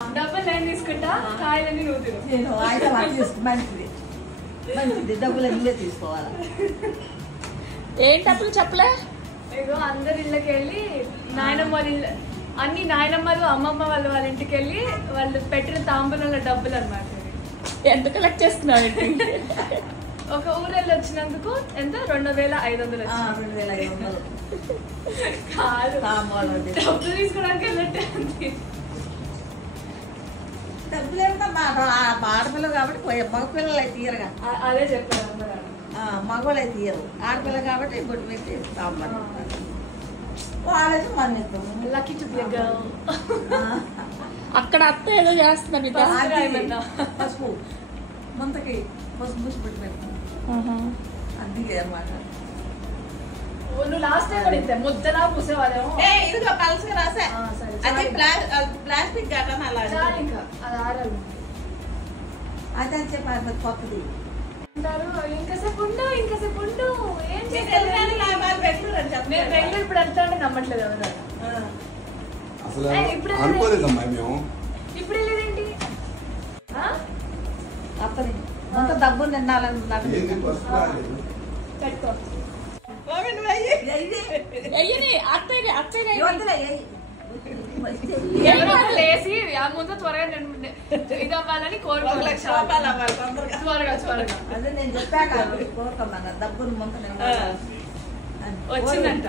డబ్బులు నేను తీసుకుంటా, కాయలన్నీ నువ్వు తిను. నేను ఆయన మంచిది మంచిది, డబ్బులు నువ్వే తీసుకోవాలా? ఏం డబ్బులు చెప్పలే. ఇగో అందరి ఇళ్ళకి వెళ్ళి నాయనమ్మ వాళ్ళ ఇల్లు, అన్ని నాయనమ్మలు అమ్మమ్మ వాళ్ళ ఇంటికి వెళ్ళి వాళ్ళు పెట్టిన తాంబూలంలో డబ్బులు అన్నమాట. ఎంత కలెక్ట్ చేస్తున్నావు? ఒక ఊరెళ్ళి వచ్చినందుకు ఎంత 2500 2500 కాదు, డబ్బులు తీసుకోవడానికి వెళ్ళట్టే. డబ్బులు ఏమన్నా ఆడపిల్ల కాబట్టి మగపిల్లలు అయితే తీయరుగా. అదే చెప్పారు అమ్మగారు. మగవాళ్ళు అయితే తీయరు, ఆడపిల్ల కాబట్టి బొట్టు పెట్టి తాంబూలం వాళ్ళకి మన ఇస్తాము. Lucky to be a girl. అక్కడ అత్త ఏదో చేస్తున్నా నీతో. పసుపు ముంతకి పసుపు పూసి పెట్టి పెడతాం, అది అనమాట. నువ్వు లాస్ట్ టైం పడితే ముద్దలా పూసేవాళ్ళేమో. ఇదిగో పలసగా రాసా, అది ప్లాస్టిక్ కాటన్ అలా ఇంకా అది ఆరాలి అదే చెప్పాలి కొత్తది అంటారు. ఇంకాసేపు ఉండు, ఇంకాసేపు ఉండు, ఏం నేను బెంగళూరు ఇప్పుడు వెళ్తా అంటే నమ్మట్లేదు ఎవరు. అసలు అనుకోలేదమ్మా మేము. ఇప్పుడు వెళ్ళేదేంటి? అత్తని అంత డబ్బు నిన్నాలని ఏంది ఫస్ట్ రాలేదు. పెట్టుకో. ఎవరో లేసి ఆ ముందు త్వరగా ఇది అవ్వాలని కోరుకోవాలి. త్వరగా త్వరగా అదే నేను చెప్పాక కోరుకున్నాను డబ్బులు ముంత వచ్చిందంట.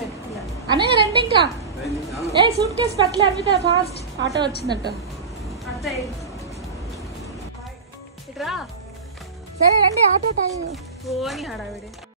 పెట్టుకున్నాను. అన్నయ్య రండి ఇంకా. ఏ సూట్ కేసు పట్టలే అన్విత, ఫాస్ట్ ఆటో వచ్చిందట. అంతే ఇట్రా. సరే రండి, ఆటో టైం. పోని హడావిడి.